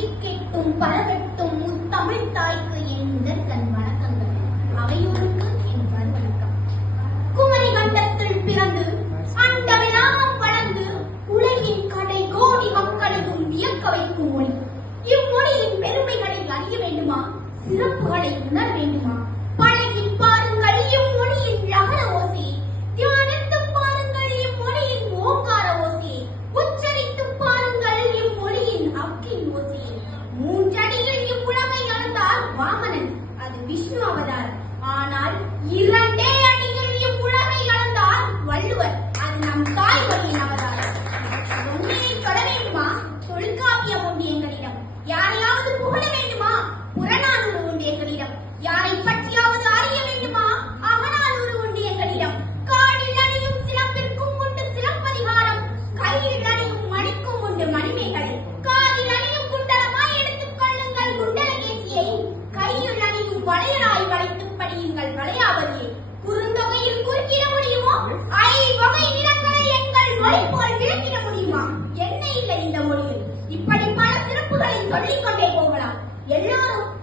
திக்கெட்டும் பழகட்டும் முத்தமிழ் தாய்க்கு என் முதற்கண் வணக்கங்கள். அவையூருக்கு என் வணக்கம். குமரி கண்டத்தில் பிறந்து அண்டமெல்லாம் வளர்ந்து உலகின் கடை கோடி மக்களையும் வியக்க வைக்கும் மொழி. இம்மொழியின் பெருமைகளை அறிய வேண்டுமா? சிறப்புகளை உணர வேண்டுமா? பழகி பாருங்கள் இம்மொழி. क्यों अवधारणा 耶鲁。